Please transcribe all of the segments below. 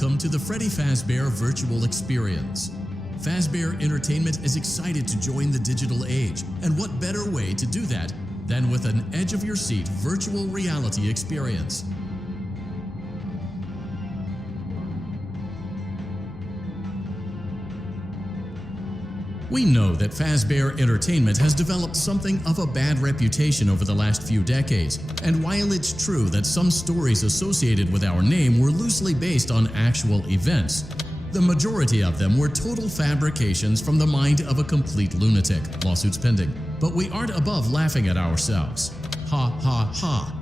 welcome to the Freddy Fazbear Virtual Experience. Fazbear Entertainment is excited to join the digital age, and what better way to do that than with an edge-of-your-seat virtual reality experience. We know that Fazbear Entertainment has developed something of a bad reputation over the last few decades, and while it's true that some stories associated with our name were loosely based on actual events, the majority of them were total fabrications from the mind of a complete lunatic, lawsuits pending. But we aren't above laughing at ourselves. Ha ha ha.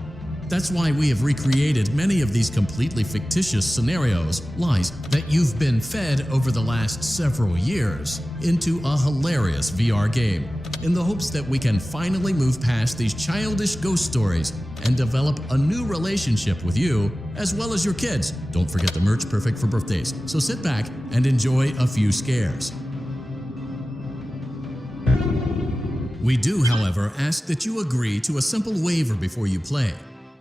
That's why we have recreated many of these completely fictitious scenarios, lies that you've been fed over the last several years, into a hilarious VR game, in the hopes that we can finally move past these childish ghost stories and develop a new relationship with you, as well as your kids. Don't forget the merch, perfect for birthdays. So sit back and enjoy a few scares. We do, however, ask that you agree to a simple waiver before you play.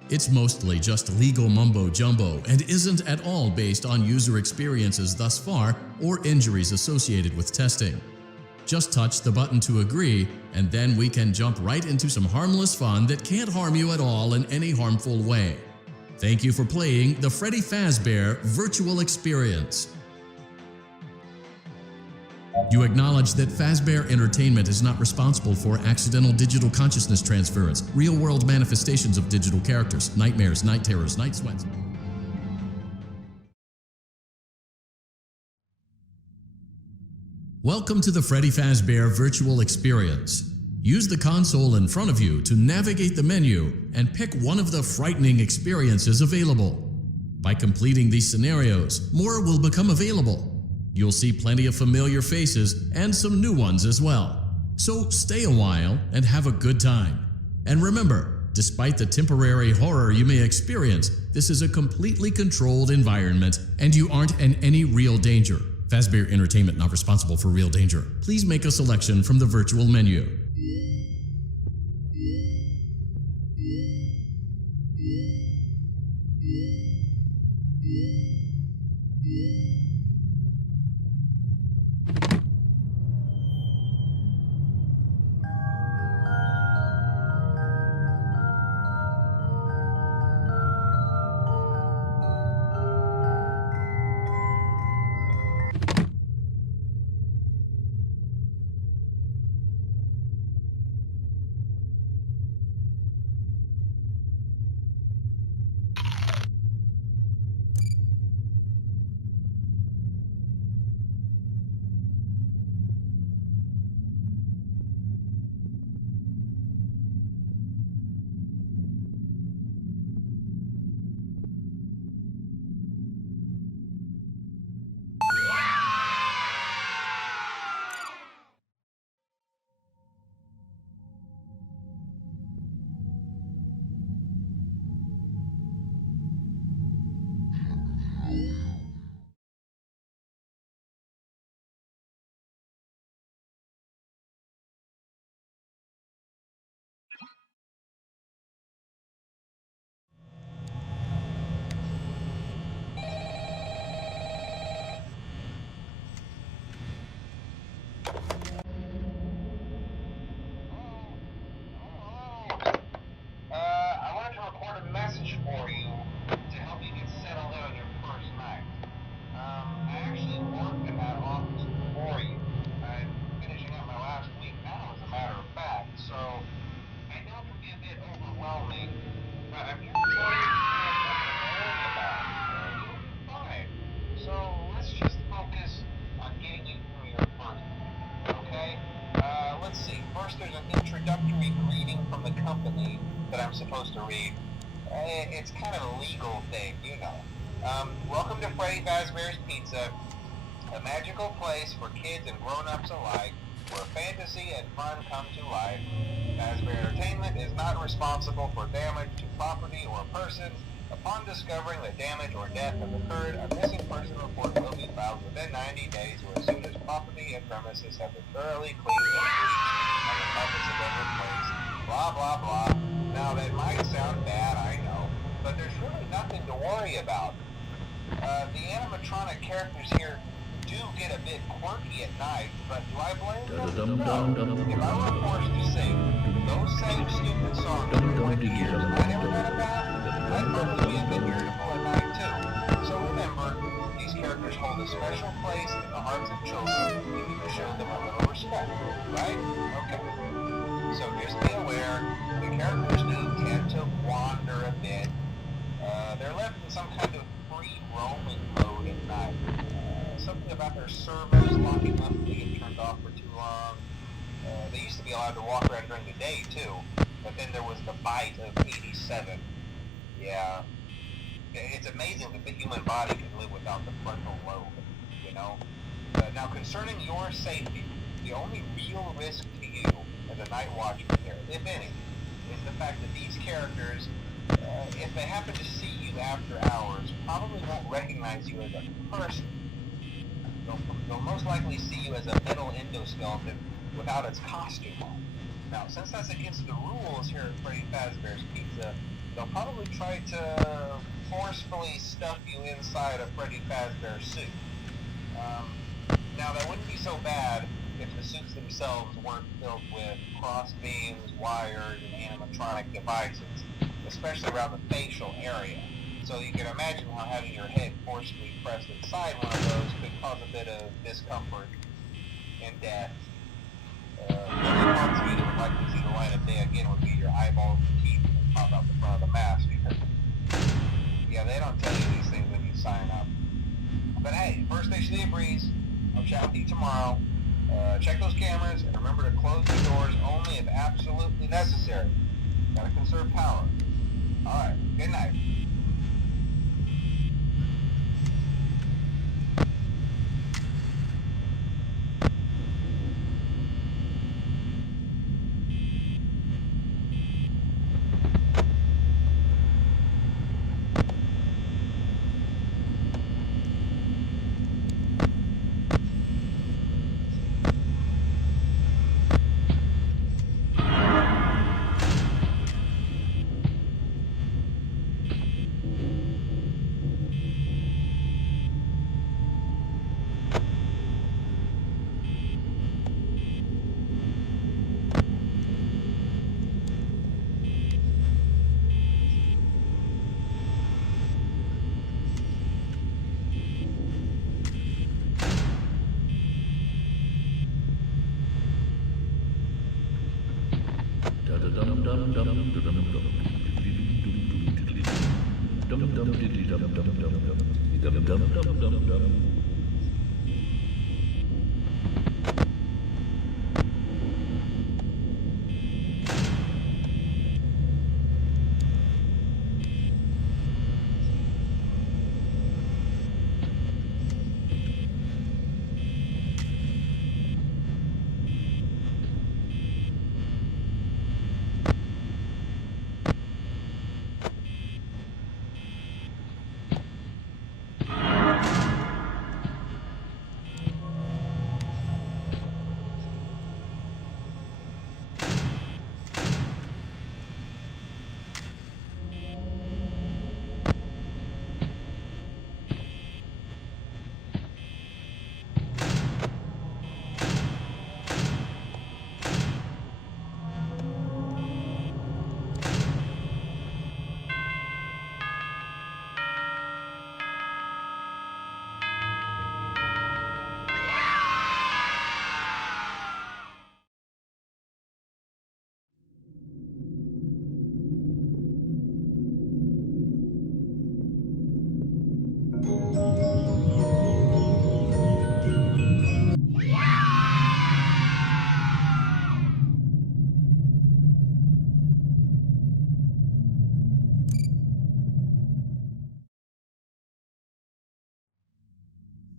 It's mostly just legal mumbo-jumbo and isn't at all based on user experiences thus far or injuries associated with testing. Just touch the button to agree, and then we can jump right into some harmless fun that can't harm you at all in any harmful way. Thank you for playing the Freddy Fazbear Virtual Experience. You acknowledge that Fazbear Entertainment is not responsible for accidental digital consciousness transference, real-world manifestations of digital characters, nightmares, night terrors, night sweats. Welcome to the Freddy Fazbear Virtual Experience. Use the console in front of you to navigate the menu and pick one of the frightening experiences available. By completing these scenarios, more will become available. You'll see plenty of familiar faces and some new ones as well. So stay a while and have a good time. And remember, despite the temporary horror you may experience, this is a completely controlled environment and you aren't in any real danger. Fazbear Entertainment not responsible for real danger. Please make a selection from the virtual menu. For you to help you get settled in on your first night. I actually worked in that office for you. I'm finishing up my last week now, as a matter of fact, so I know it can be a bit overwhelming, but I'm here to tell you about it. You'll be fine. So let's just focus on getting you through your first week, okay? Let's see. First, there's an introductory greeting from the company that I'm supposed to read. It's kind of a legal thing, you know. Welcome to Freddy Fazbear's Pizza, a magical place for kids and grown-ups alike, where fantasy and fun come to life. Fazbear Entertainment is not responsible for damage to property or persons. Upon discovering that damage or death has occurred, a missing person report will be filed within 90 days or as soon as property and premises have been thoroughly cleaned and bleached and the carpets have been replaced. Blah, blah, blah. Now, that might sound bad, I know, but there's really nothing to worry about. The animatronic characters here do get a bit quirky at night, but do I blame them? No. If I were forced to sing those same stupid songs for 20 years and I never got a bath, I'd probably be a bit irritable at night too. So remember, these characters hold a special place in the hearts of children. We need to show them a little respect, right? Okay. So just be aware, the characters do tend to wander a bit. They're left in some kind of free roaming mode at night. Something about their servers locking up and being turned off for too long. They used to be allowed to walk around during the day too, but then there was the bite of 87. Yeah. It's amazing that the human body can live without the frontal lobe, you know? Now concerning your safety, the only real risk to you as a night watchman here, if any, is the fact that these characters, if they happen to see you after hours, probably won't recognize you as a person. They'll most likely see you as a metal endoskeleton without its costume on. Now, since that's against the rules here at Freddy Fazbear's Pizza, they'll probably try to forcefully stuff you inside a Freddy Fazbear suit. Now, that wouldn't be so bad if the suits themselves weren't filled with cross beams, wires, and animatronic devices, especially around the facial area. So you can imagine how having your head forcibly pressed inside one of those could cause a bit of discomfort and death. The only parts of you that would like to see the light of day again would be your eyeballs and teeth that pop out the front of the mask. Yeah, they don't tell you these things when you sign up. But hey, first station of the breeze. I'll chat with you tomorrow. Check those cameras and remember to close the doors only if absolutely necessary. Gotta conserve power. Alright, good night.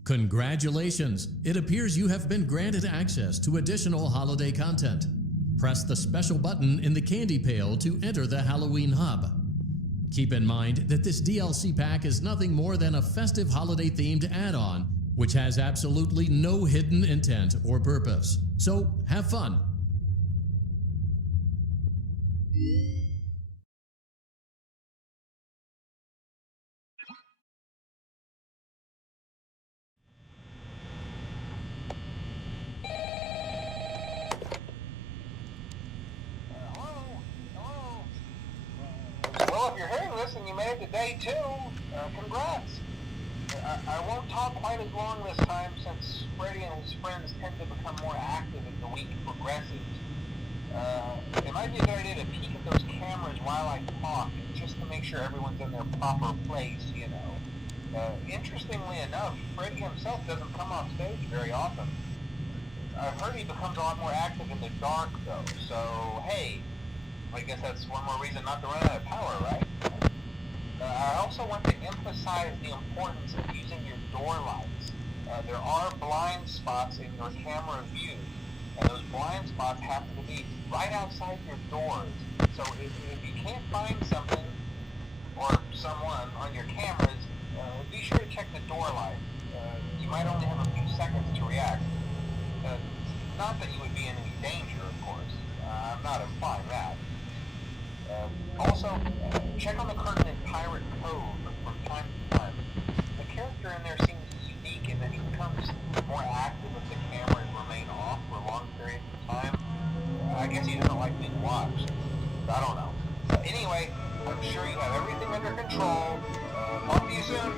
Congratulations! It appears you have been granted access to additional holiday content. Press the special button in the candy pail to enter the Halloween hub. Keep in mind that this DLC pack is nothing more than a festive holiday-themed add-on, which has absolutely no hidden intent or purpose. So, have fun! made it to day 2. Congrats. I won't talk quite as long this time since Freddy and his friends tend to become more active as the week progresses. It might be a good idea to peek at those cameras while I talk, just to make sure everyone's in their proper place, you know. Interestingly enough, Freddy himself doesn't come off stage very often. I've heard he becomes a lot more active in the dark, though, so hey, I guess that's one more reason not to run out of power, right? I also want to emphasize the importance of using your door lights. There are blind spots in your camera view, and those blind spots have to be right outside your doors. So if you can't find something or someone on your cameras, be sure to check the door light. You might only have a few seconds to react. Not that you would be in any danger, of course. I'm not implying that. Also, check on the curtain in Pirate Cove from time to time. The character in there seems unique in that he becomes more active if the cameras remain off for long periods of time. I guess he doesn't like being watched. I don't know. Anyway, I'm sure you have everything under control. Talk to you soon.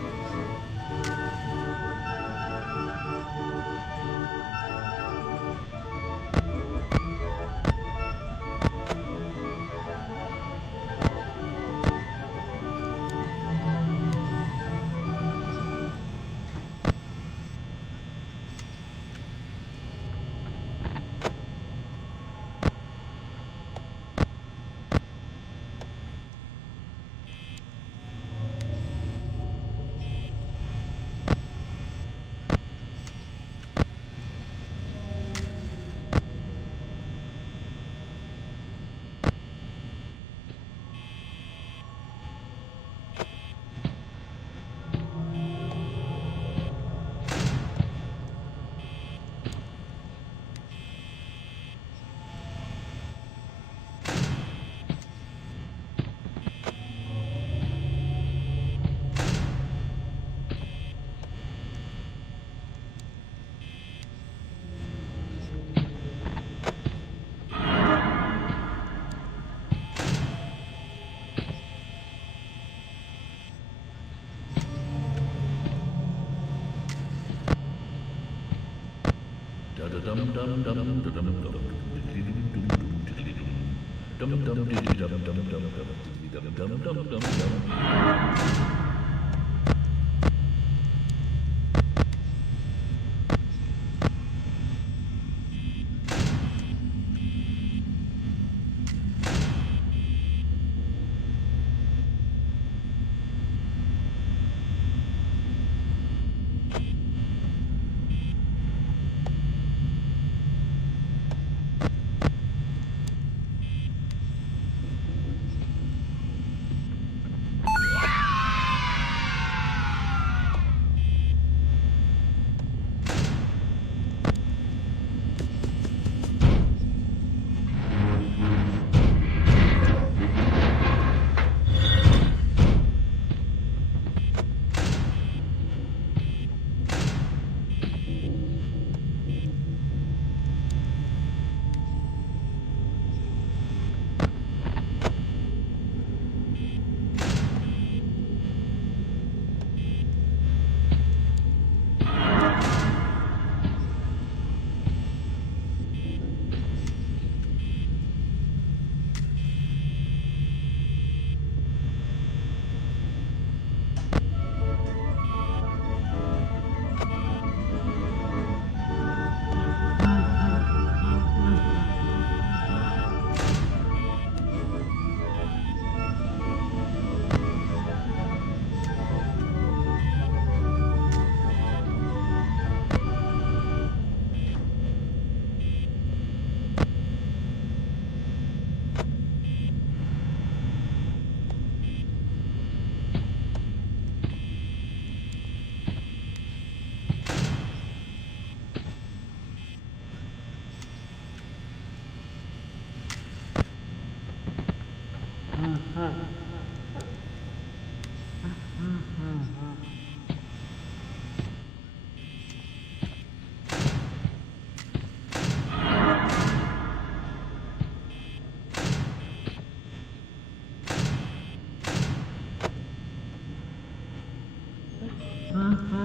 Hello,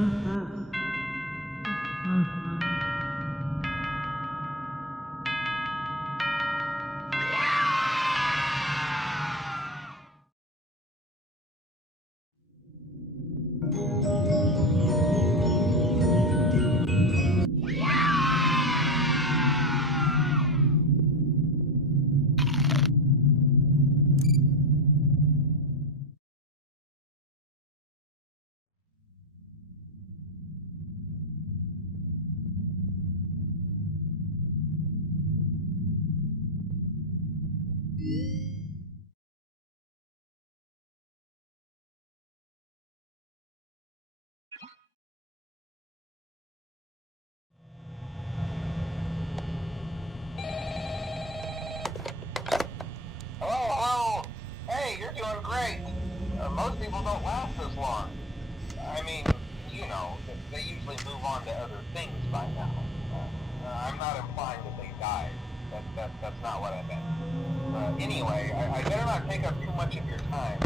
hello. Hey, you're doing great. Most people don't last this long. I mean, you know, they usually move on to other things by now. I'm not implying that they died. That's not what I meant. Anyway, I better not take up too much of your time.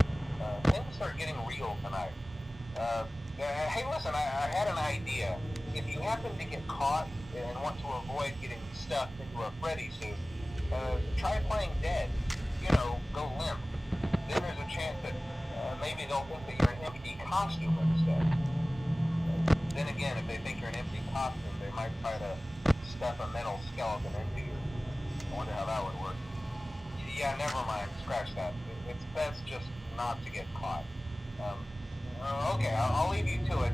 Things are getting real tonight. Hey, listen, I had an idea. If you happen to get caught and want to avoid getting stuffed into a Freddy suit, try playing dead. You know, go limp. Then there's a chance that maybe they'll think that you're an empty costume instead. Then again, if they think you're an empty costume, they might try to stuff a metal skeleton into you. I wonder how that would work. Yeah, never mind. Scratch that. It's best just not to get caught. Okay, I'll leave you to it.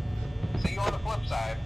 See you on the flip side.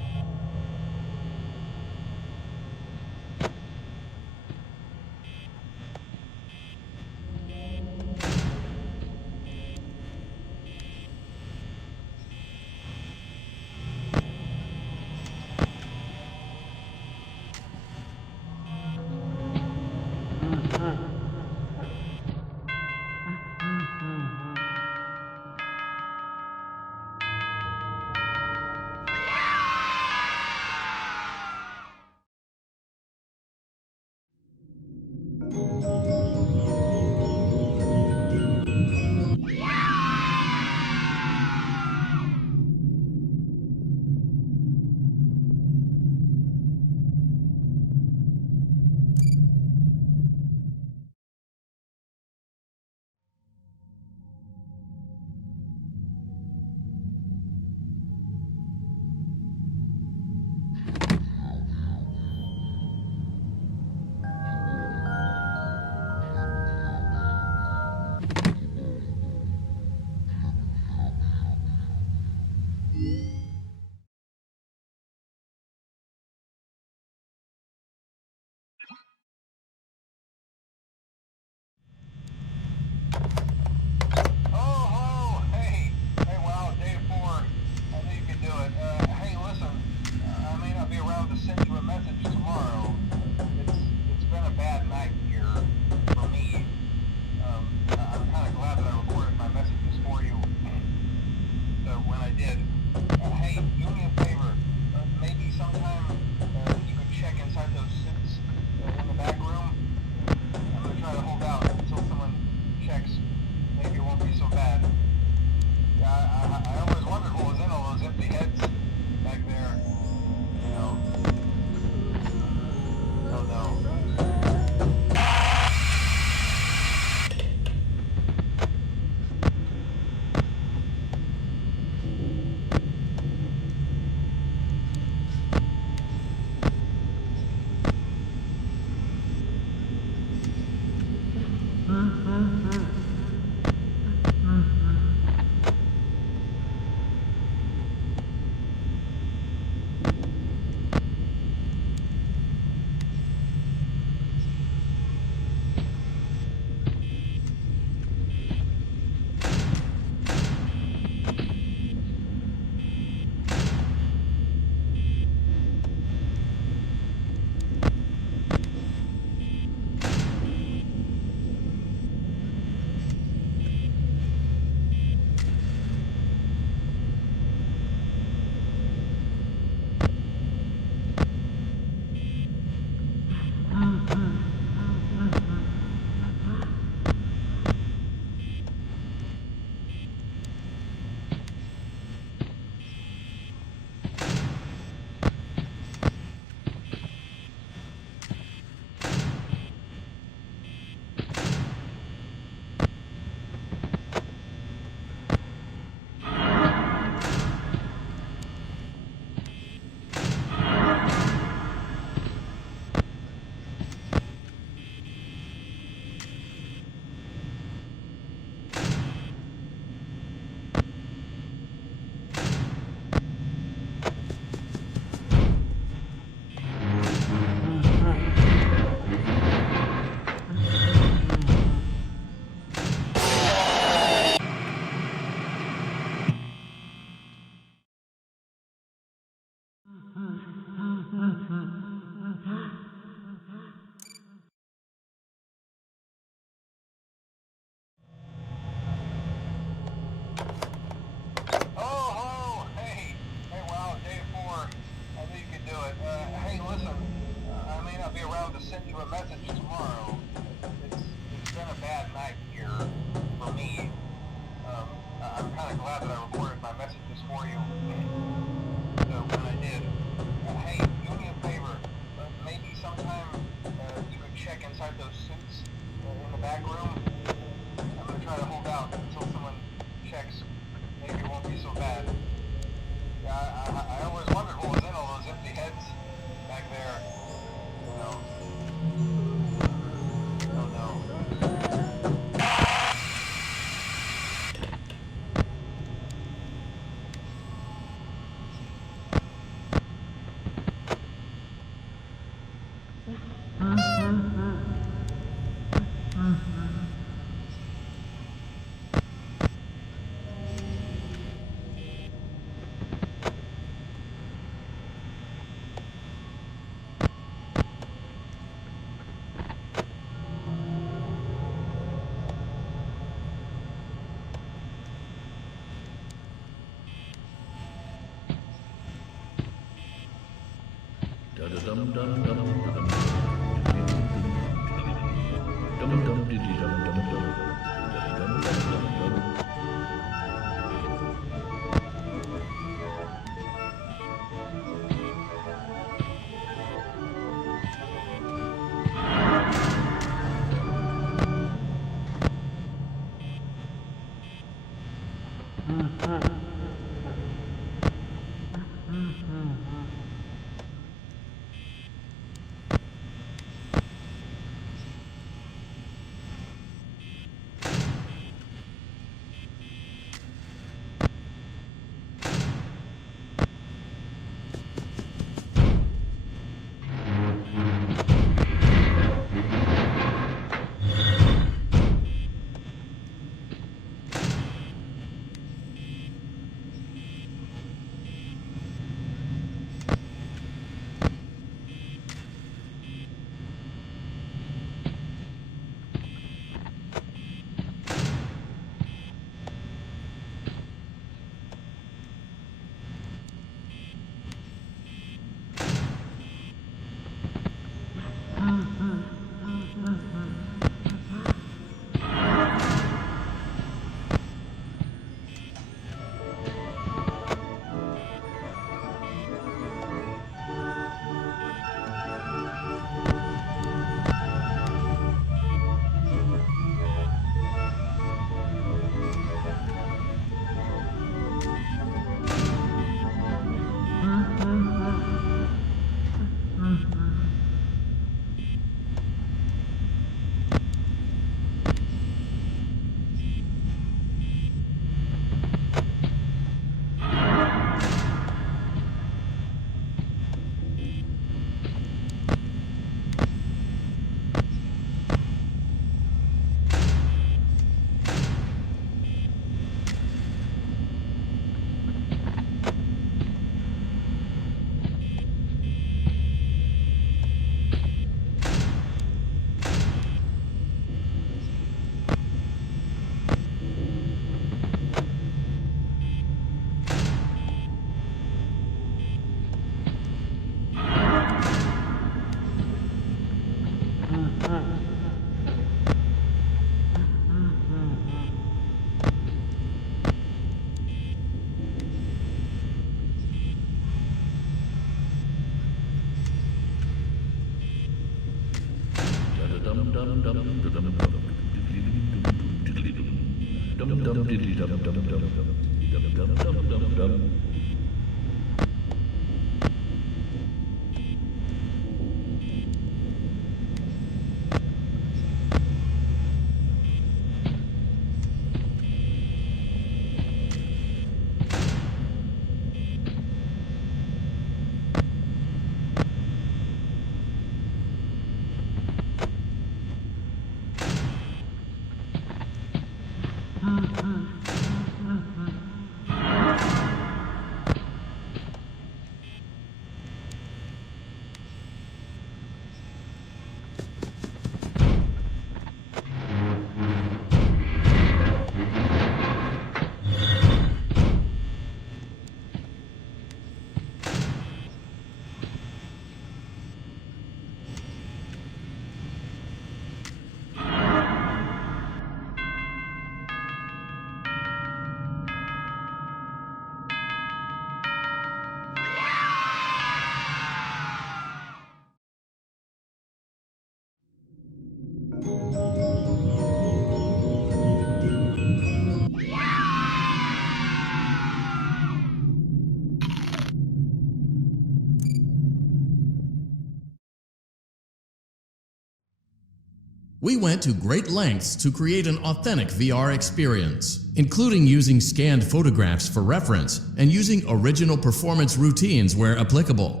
We went to great lengths to create an authentic VR experience, including using scanned photographs for reference and using original performance routines where applicable.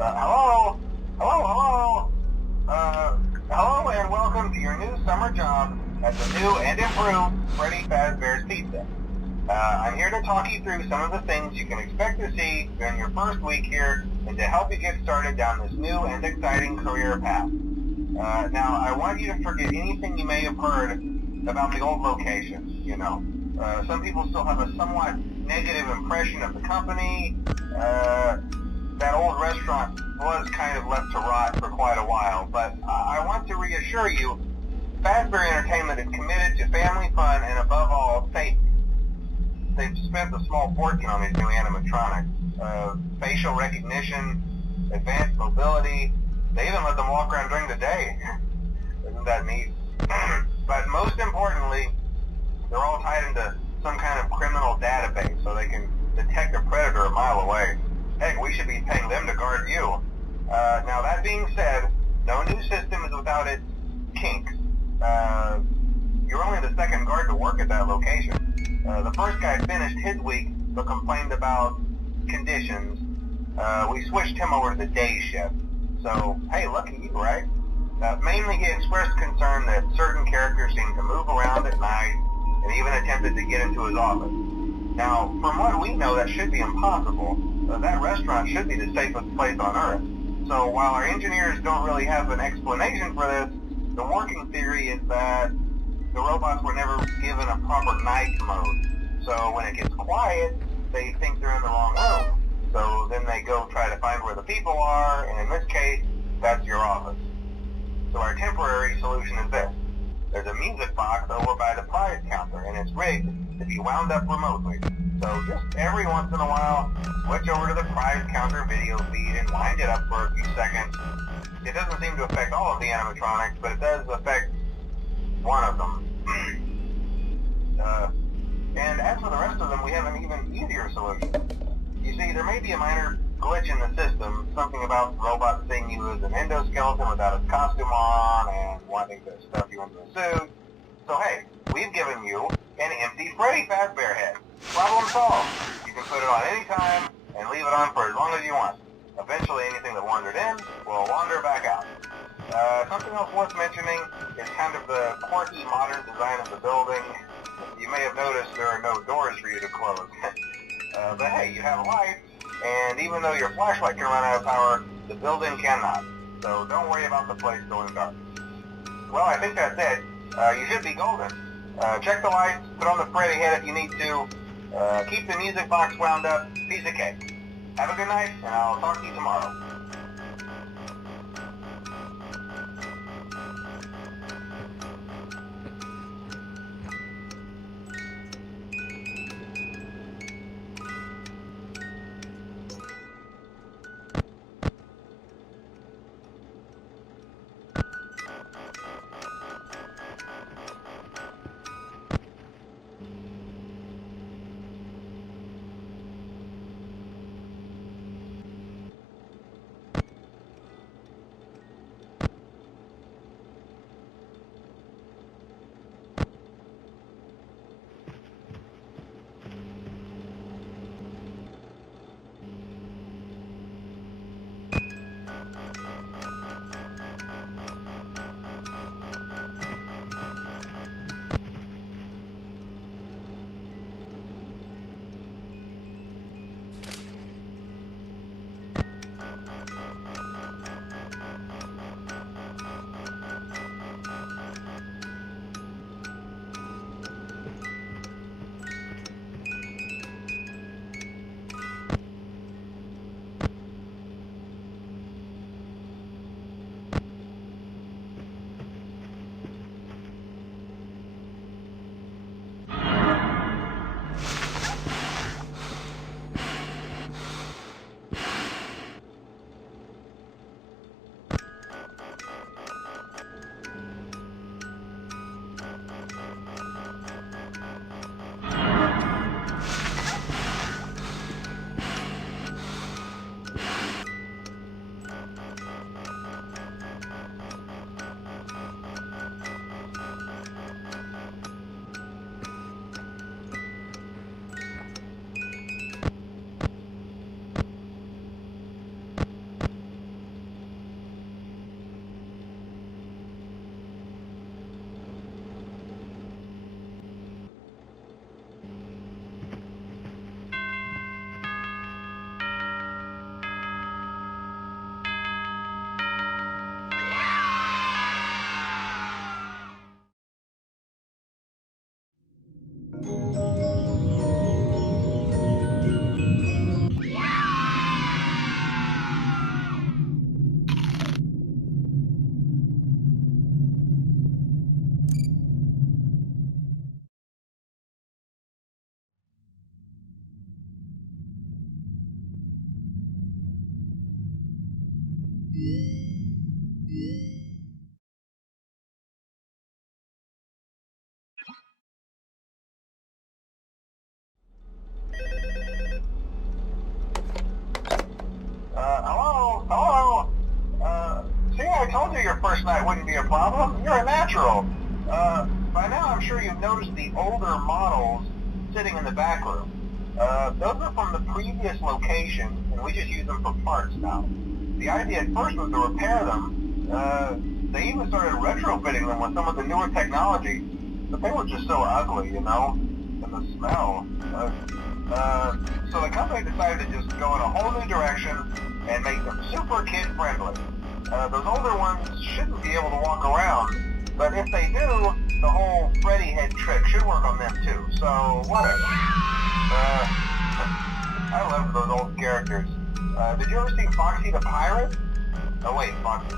Hello? Hello? Hello and welcome to your new summer job at the new and improved Freddy Fazbear's Pizza. I'm here to talk you through some of the things you can expect to see during your first week here and to help you get started down this new and exciting career path. Now, I want you to forget anything you may have heard about the old location, you know. Some people still have a somewhat negative impression of the company. That old restaurant was kind of left to rot for quite a while, but I want to reassure you, Fazbear Entertainment is committed to family fun and above all, safety. They've spent a small fortune on these new animatronics. Facial recognition, advanced mobility, they even let them walk around during the day. Isn't that neat? But most importantly, they're all tied into some kind of criminal database so they can detect a predator a mile away. Heck, we should be paying them to guard you. Now that being said, no new system is without its kinks. You're only the second guard to work at that location. The first guy finished his week but complained about conditions. We switched him over to the day shift. So, hey, lucky you, right? Mainly he expressed concern that certain characters seemed to move around at night and even attempted to get into his office. Now, from what we know, that should be impossible. That restaurant should be the safest place on Earth. So while our engineers don't really have an explanation for this, the working theory is that the robots were never given a proper night mode. So when it gets quiet, they think they're in the wrong room. So then they go try to find where the people are, and in this case, that's your office. So our temporary solution is this. There's a music box over by the prize counter, and it's rigged to be wound up remotely. So just every once in a while, switch over to the prize counter video feed and wind it up for a few seconds. It doesn't seem to affect all of the animatronics, but it does affect one of them. And as for the rest of them, we have an even easier solution. You see, there may be a minor glitch in the system, something about the robot seeing you as an endoskeleton without its costume on and wanting to stuff you into a suit. So hey, we've given you an empty Freddy Fazbear head. Problem solved. You can put it on any time and leave it on for as long as you want. Eventually anything that wandered in will wander back out. Something else worth mentioning is kind of the quirky modern design of the building. You may have noticed there are no doors for you to close. But hey, you have lights, and even though your flashlight can run out of power, the building cannot. So don't worry about the place going dark. Well, I think that's it. You should be golden. Check the lights, put on the Freddy head if you need to. Keep the music box wound up. Piece of cake. Have a good night, and I'll talk to you tomorrow. Hello? See, I told you your first night wouldn't be a problem. You're a natural. By now I'm sure you've noticed the older models sitting in the back room. Those are from the previous location, and we just use them for parts now. The idea at first was to repair them. They even started retrofitting them with some of the newer technology, but they were just so ugly, you know, and the smell. So the company decided to just go in a whole new direction and make them super kid-friendly. Those older ones shouldn't be able to walk around, but if they do, the whole Freddy head trick should work on them too, so whatever. I love those old characters. Did you ever see Foxy the Pirate? Oh wait, Foxy.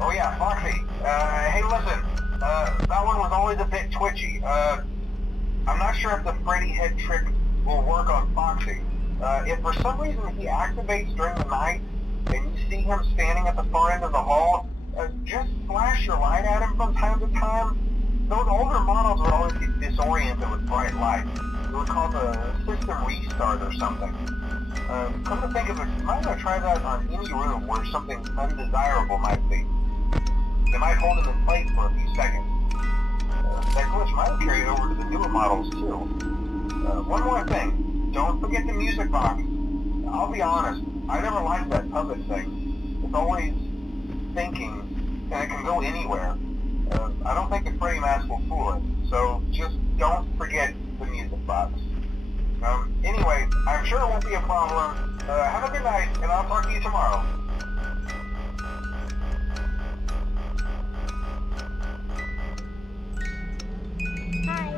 Oh yeah, Foxy. Hey listen, that one was always a bit twitchy. I'm not sure if the Freddy head trick will work on Foxy. If for some reason he activates during the night, and you see him standing at the far end of the hall, just flash your light at him from time to time. Those older models would always get disoriented with bright light. It would cause a system restart or something. Come to think of it, you might want to try that on any room where something undesirable might be. They might hold him in place for a few seconds. That glitch might carry it over to the newer models too. One more thing, don't forget the music box. I'll be honest, I never liked that puppet thing. It's always thinking, and it can go anywhere. I don't think the Freddy mask will fool it, so just don't forget the music box. Anyway, I'm sure it won't be a problem. Have a good night, and I'll talk to you tomorrow. Hi.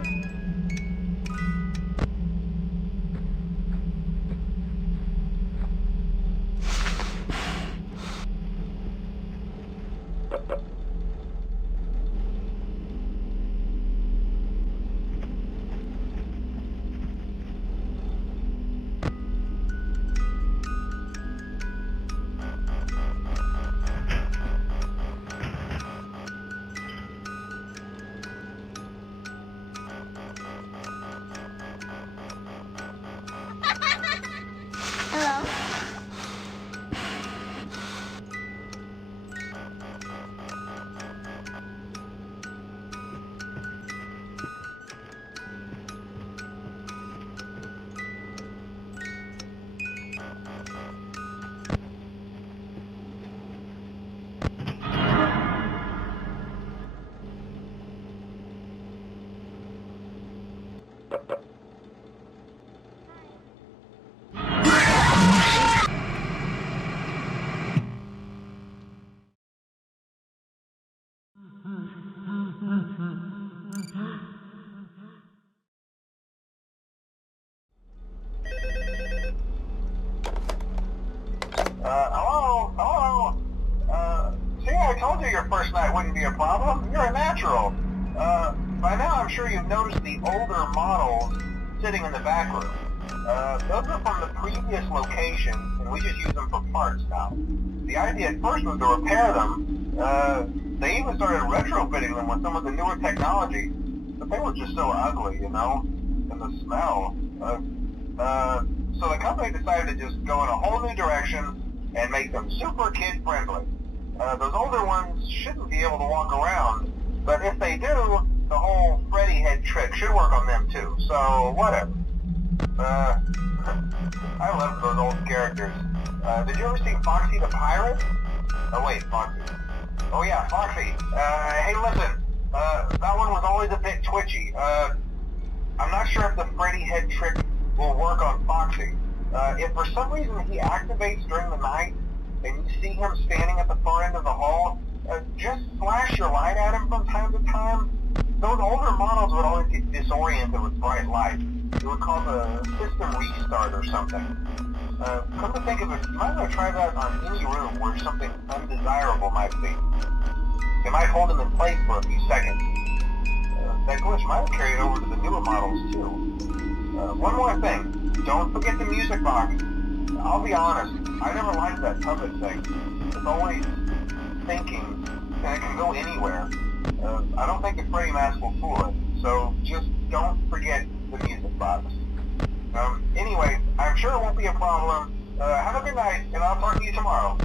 Hello? Hello? See, I told you your first night wouldn't be a problem. You're a natural. By now I'm sure you've noticed the older models sitting in the back room. Those are from the previous location, and we just use them for parts now. The idea at first was to repair them. They even started retrofitting them with some of the newer technology, but they were just so ugly, you know? And the smell. So the company decided to just go in a whole new direction and make them super kid-friendly. Those older ones shouldn't be able to walk around, but if they do, the whole Freddy head trick should work on them too, so whatever. I love those old characters. Did you ever see Foxy the Pirate? Oh wait, Foxy. Oh yeah, Foxy. Hey listen, that one was always a bit twitchy. I'm not sure if the Freddy head trick will work on Foxy. If for some reason he activates during the night, and you see him standing at the far end of the hall, just flash your light at him from time to time. Those older models would always get disoriented with bright light. It would cause a system restart or something. Come to think of it, you might want to try that on any room where something undesirable might be. It might hold him in place for a few seconds. That glitch might have carried over to the newer models too. One more thing, don't forget the music box. I'll be honest, I never liked that puppet thing. It's always thinking, and it can go anywhere. I don't think the Freddy mask will fool it, so just don't forget the music box. Anyway, I'm sure it won't be a problem. Have a good night, and I'll talk to you tomorrow.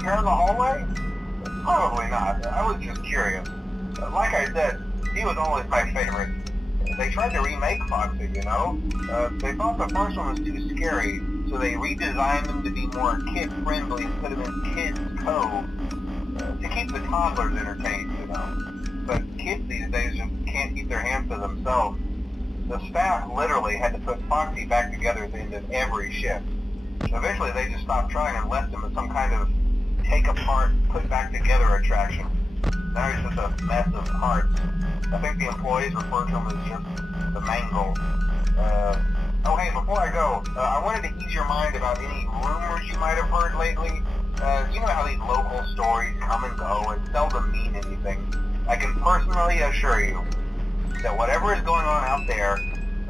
repair the hallway? Probably not. I was just curious. Like I said, he was always my favorite. They tried to remake Foxy, you know? They thought the first one was too scary, so they redesigned them to be more kid-friendly and put them in Kids Cove to keep the toddlers entertained, you know? But kids these days just can't keep their hands to themselves. The staff literally had to put Foxy back together at the end of every shift. Eventually they just stopped trying and left him as some kind of take-apart, put-back-together attraction. Now he's just a mess of parts. I think the employees refer to him as just the mangle. Oh hey, before I go, I wanted to ease your mind about any rumors you might have heard lately. You know how these local stories come and go and seldom mean anything. I can personally assure you that whatever is going on out there,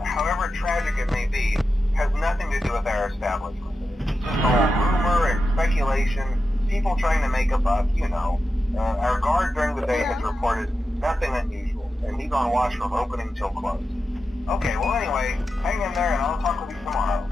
however tragic it may be, has nothing to do with our establishment. It's just all rumor and speculation, people trying to make a buck, you know. Our guard during the day has reported nothing unusual, and he's on watch from opening till close. Okay, well anyway, hang in there and I'll talk with you tomorrow.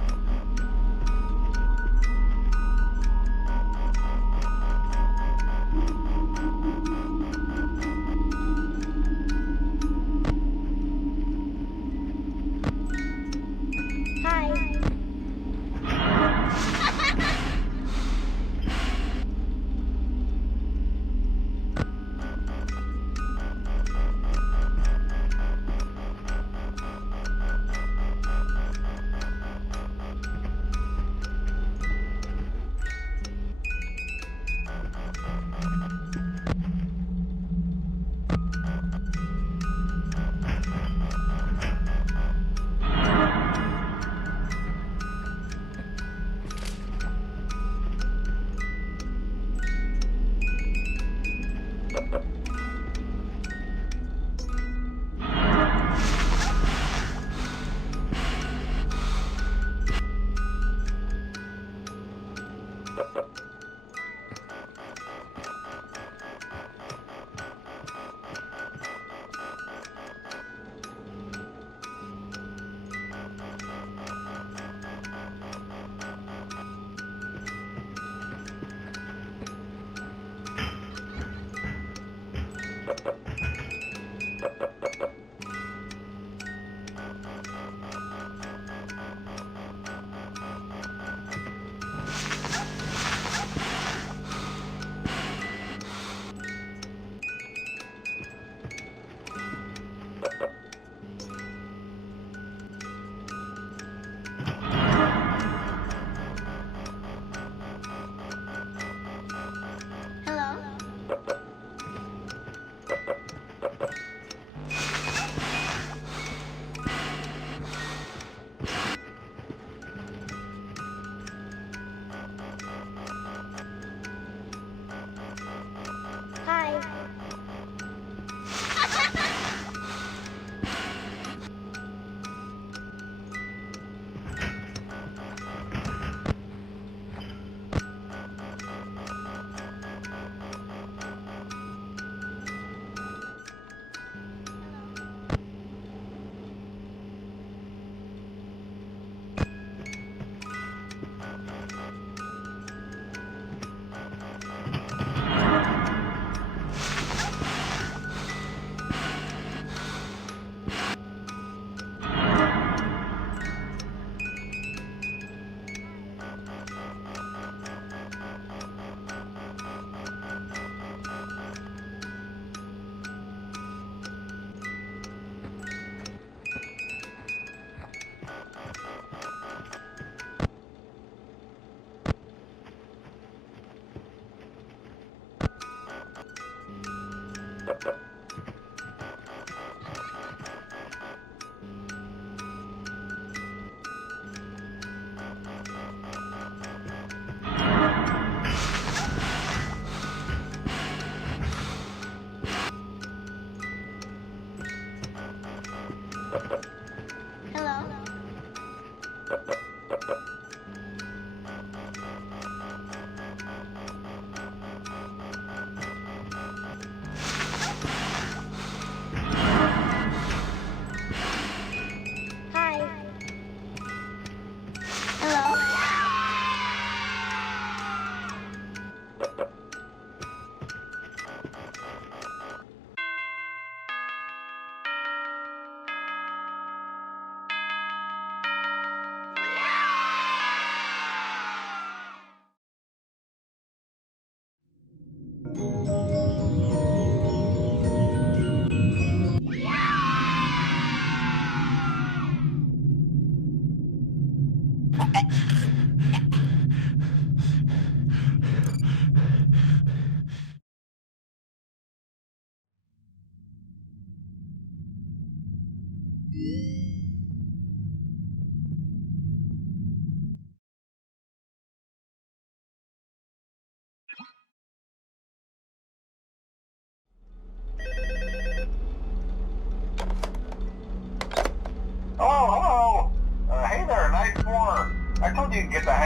Hello?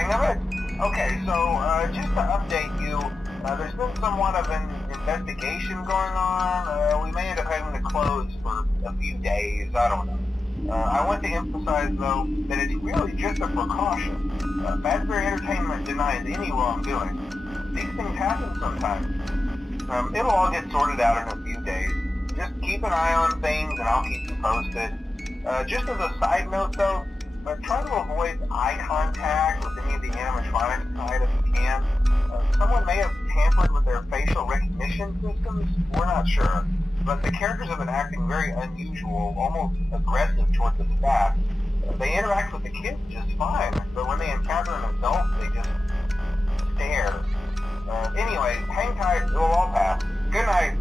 hang of it? Okay, so just to update you, there's been somewhat of an investigation going on. We may end up having to close for a few days. I don't know. I want to emphasize, though, that it's really just a precaution. Fazbear Entertainment denies any wrongdoing. These things happen sometimes. It'll all get sorted out in a few days. Just keep an eye on things, and I'll keep you posted. Just as a side note, though, try to avoid eye contact with any of the animatronics side if you can. Someone may have tampered with their facial recognition systems. We're not sure. But the characters have been acting very unusual, almost aggressive towards the staff. They interact with the kids just fine, but when they encounter an adult, they just stare. Anyway, hang tight, it'll all pass. Good night.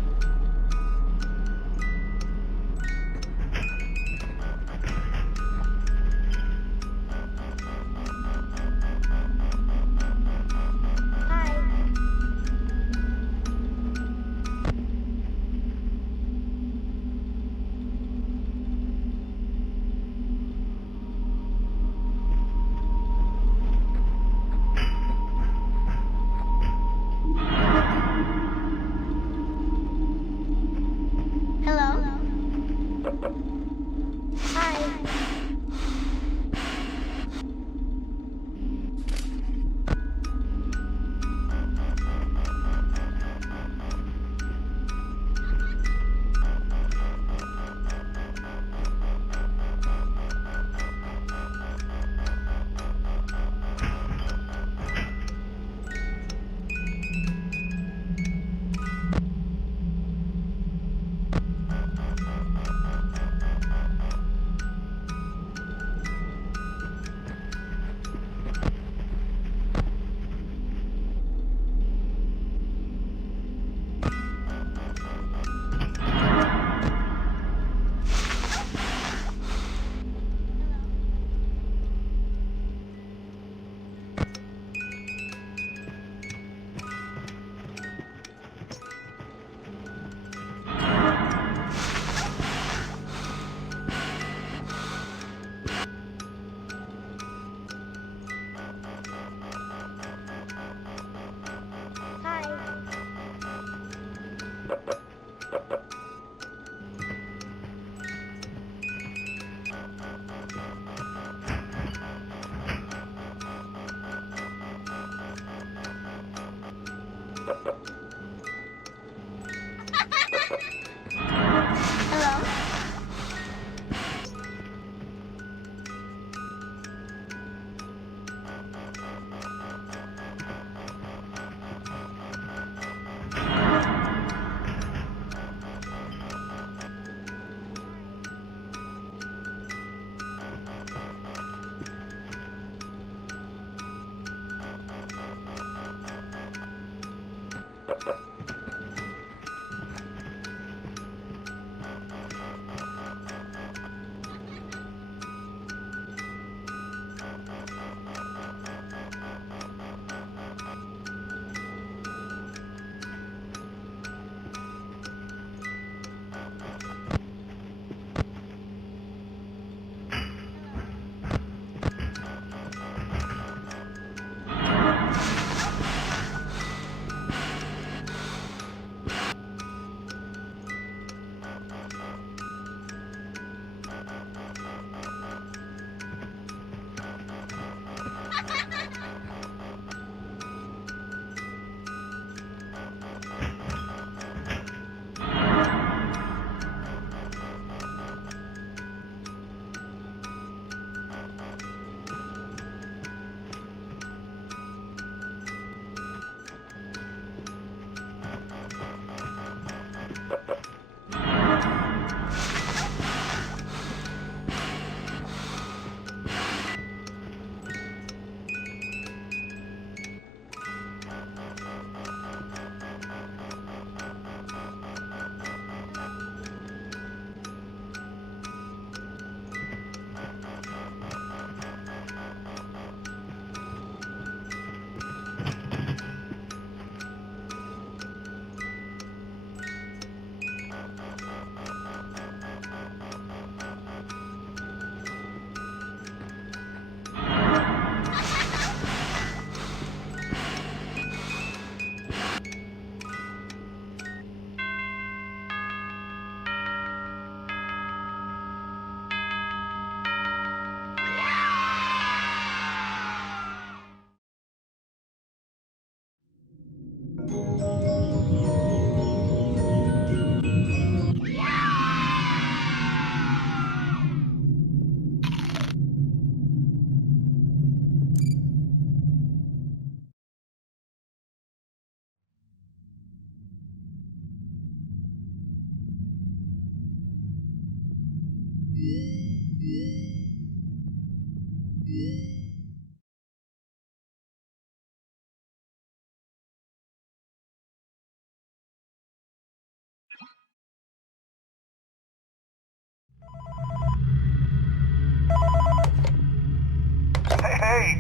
Hey,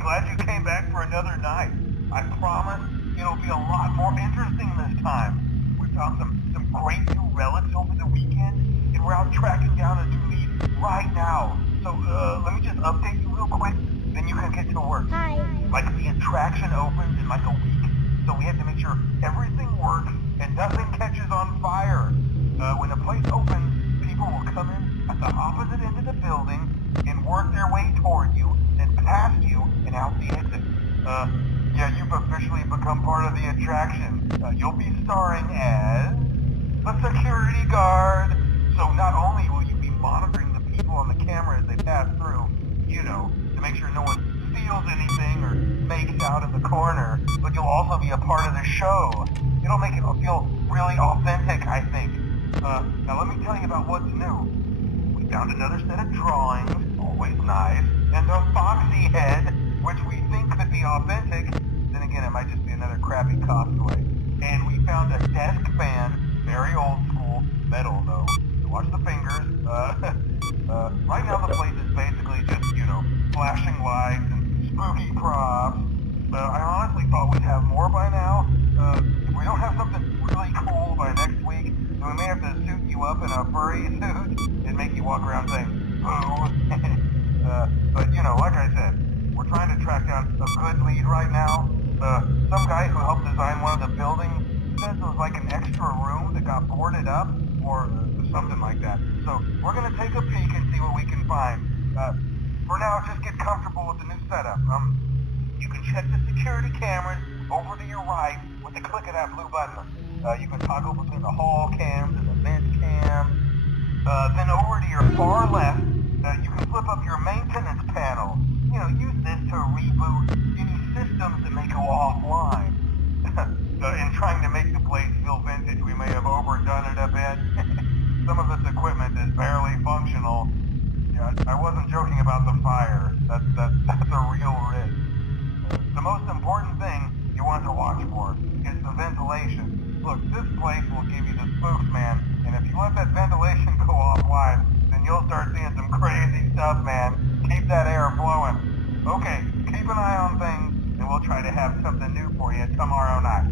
glad you came back for another night. I promise it'll be a lot more interesting this time. We found some great new relics over the weekend, and we're out tracking down a new lead right now. So, let me just update you real quick, then you can get to work. Hi. Like, the attraction opens in like a week, so we have to make sure everything works and nothing catches on fire. When the place opens, people will come in at the opposite end of the building and work their way toward you, then past you, and out the exit. Yeah, you've officially become part of the attraction. You'll be starring as a security guard. So not only will you be monitoring the people on the camera as they pass through, you know, to make sure no one steals anything or makes out in the corner, but you'll also be a part of the show. It'll make it feel really authentic, I think. Now let me tell you about what's new. We found another set of drawings, always nice, and a foxy head, which we think could be authentic. Then again, it might just be another crappy cosplay. And we found a desk fan, very old school, metal though. So watch the fingers. Right now the place is basically just, you know, flashing lights and spooky props. I honestly thought we'd have more by now. If we don't have something really cool by next week, then we may have to suit you up in a furry suit and make you walk around saying, boo. But, you know, like I said, we're trying to track down a good lead right now. Some guy who helped design one of the buildings says it was like an extra room that got boarded up, or something like that. So we're going to take a peek and see what we can find. For now, just get comfortable with the new setup. You can check the security cameras over to your right with the click of that blue button. You can toggle between the hall cams and the vent cams. Then over to your far left, you can flip up your maintenance panel. You know, use this to reboot any systems that may go offline. In trying to make the place feel vintage, we may have overdone it a bit. Some of this equipment is barely functional. Yeah, I wasn't joking about the fire. That's a real risk. The most important thing you want to watch for is the ventilation. Look, this place will give you the spooks, man, and if you let that ventilation go offline, then you'll start seeing some crazy stuff, man. Keep that air flowing. Okay, keep an eye on things, and we'll try to have something new for you tomorrow night.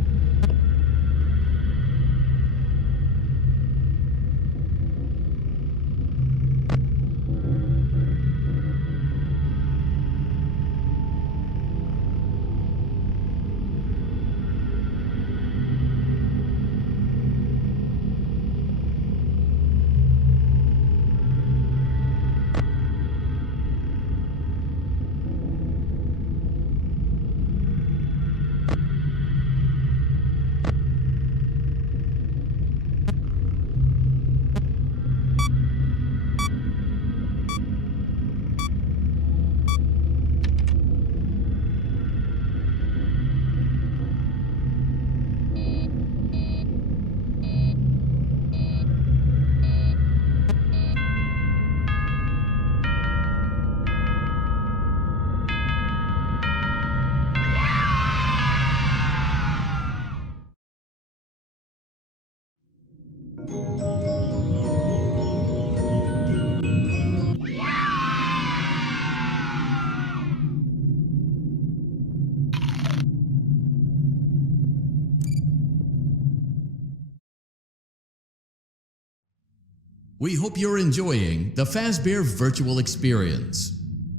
We hope you're enjoying the Fazbear virtual experience.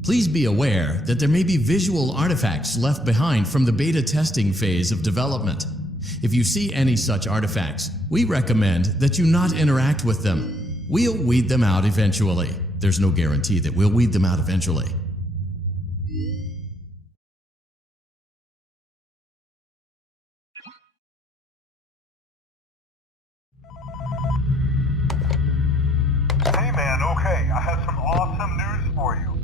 Please be aware that there may be visual artifacts left behind from the beta testing phase of development. If you see any such artifacts, we recommend that you not interact with them. We'll weed them out eventually. There's no guarantee that we'll weed them out eventually. Hey man, okay, I have some awesome news for you.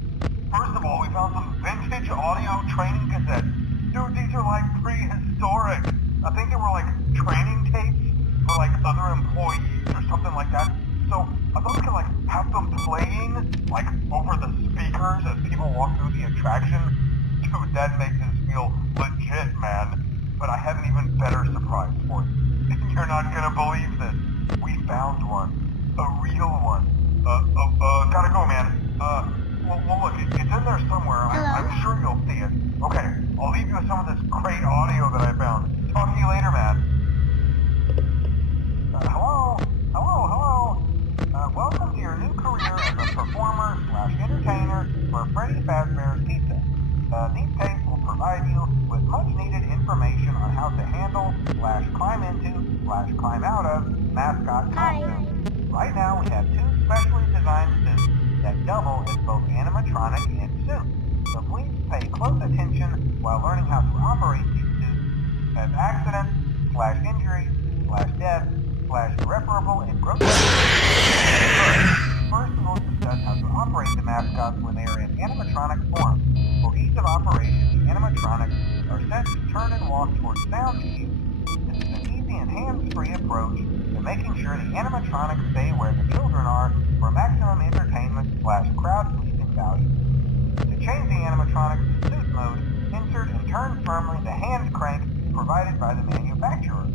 First of all, we found some vintage audio training cassettes. Dude, these are like prehistoric. I think they were like training tapes for like other employees or something like that. So I thought we could like have them playing, like, over the speakers as people walk through the attraction. Dude, that makes us feel legit, man. But I have an even better surprise for you. You're not gonna believe this. We found one. A real one. Gotta go, man. Well, look, it's in there somewhere. I'm sure you'll see it. Okay, I'll leave you with some of this great audio that I found. Talk to you later, man. Hello? Welcome to your new career as a performer/entertainer for Freddy Fazbear's Pizza. These tapes will provide you with much-needed information on how to handle/climb into/climb out of mascot costumes. Right now, we have 2 specially designed suits that double as both animatronic and suit. So please pay close attention while learning how to operate these suits, as accidents/injuries/death/irreparable and grotesque. First, we will discuss how to operate the mascots when they are in animatronic form. For ease of operation, the animatronics are set to turn and walk towards sound cues. This is an easy and hands-free approach to making sure the animatronics stay where the children are for maximum entertainment/crowd-pleasing value. To change the animatronics to suit mode, insert and turn firmly the hand crank provided by the manufacturer.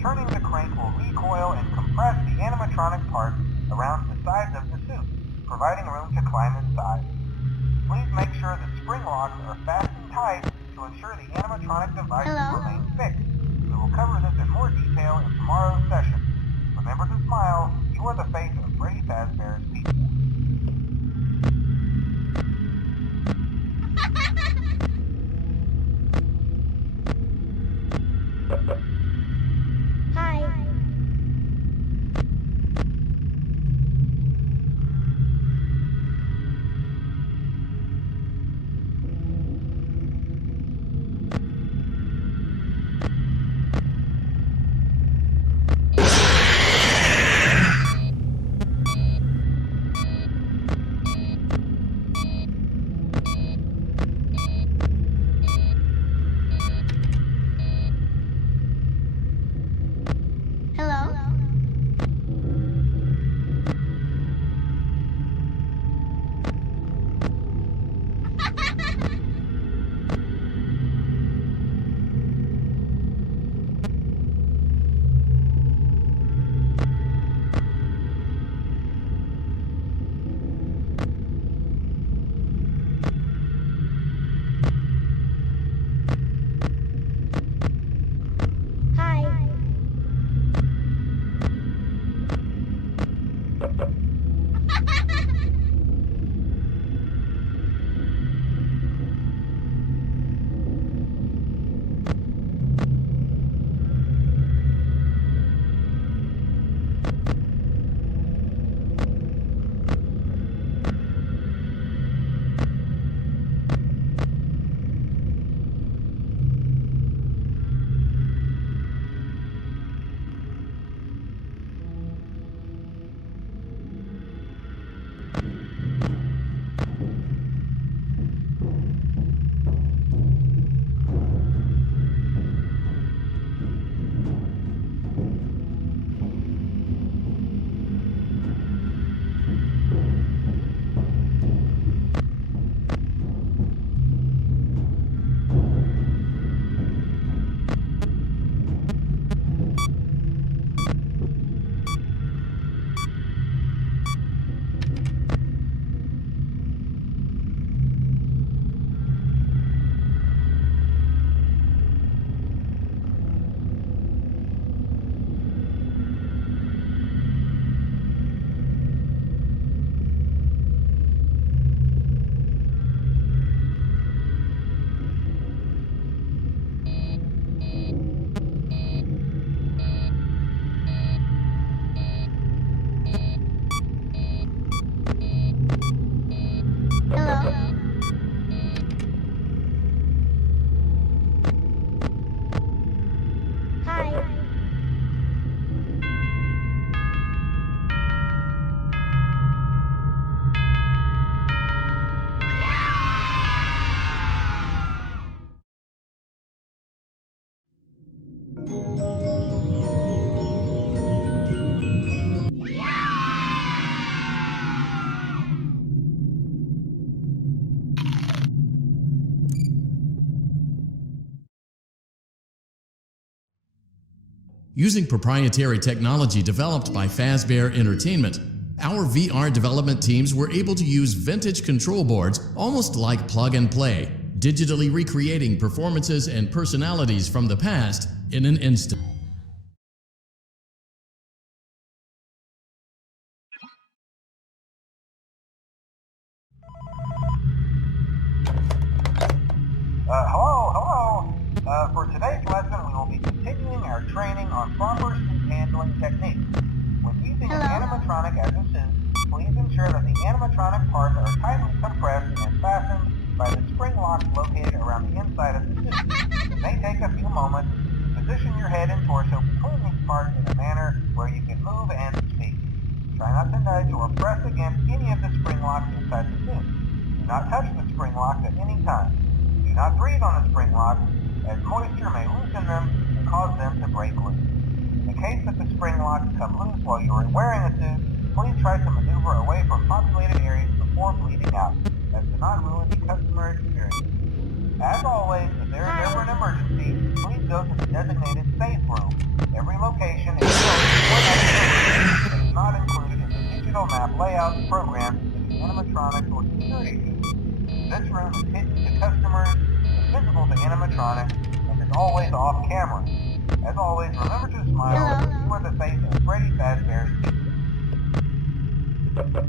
Turning the crank will recoil and compress the animatronic parts around the sides of the suit, providing room to climb inside. Please make sure the spring locks are fastened tight to ensure the animatronic device remains fixed. We will cover this in more detail in tomorrow's session. Remember to smile. You are the face of Freddy Fazbear's Pizza. Using proprietary technology developed by Fazbear Entertainment, our VR development teams were able to use vintage control boards almost like plug and play, digitally recreating performances and personalities from the past in an instant. Hello. For today's lesson, we will be continuing our training on proper suit handling techniques. When using an animatronic as a suit, please ensure that the animatronic parts are tightly compressed and fastened by the spring locks located around the inside of the suit. It may take a few moments to position your head and torso between these parts in a manner where you can move and speak. Try not to nudge or press against any of the spring locks inside the suit. Do not touch the spring locks at any time. Do not breathe on the spring locks, as moisture may loosen them and cause them to break loose. In the case that the spring locks come loose while you are wearing a suit, please try to maneuver away from populated areas before bleeding out, as to not ruin the customer experience. As always, if there is ever an emergency, please go to the designated safe room. Every location is that is not included in the digital map layout programmed into the animatronics or security suit. This room is hidden to customers, invisible to animatronics, and is always off camera. As always, remember to smile when you are the face of Freddy Fazbear's pizza.